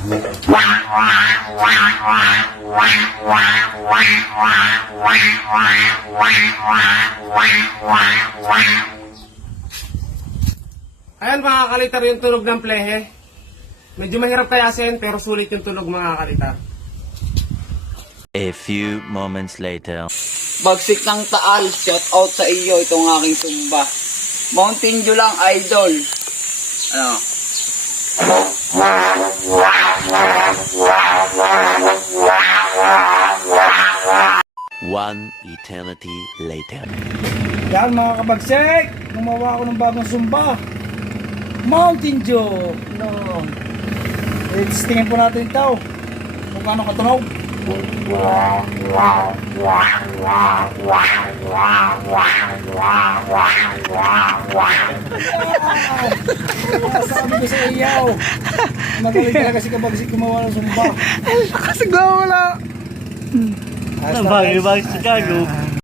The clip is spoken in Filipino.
Ayan mga kalitar yung tunog ng plehe. Medyo mahirap tayasin pero sulit yung tunog mga kalitar. A few moments later. Bagsik ng Taal, shout out sa iyo itong aking tumba. Mountain Dew lang, idol. Ano? One eternity later. Yan mga kabagsik, gumawa ako ng bagong sumba. Mountain Dew. No. Let's tingin po natin ito. Kung paano katunog. Sabi ko sa iyo. Magaling talaga si kabagsik gumawa ng sumba. Kasi wala. Bagay, Chicago.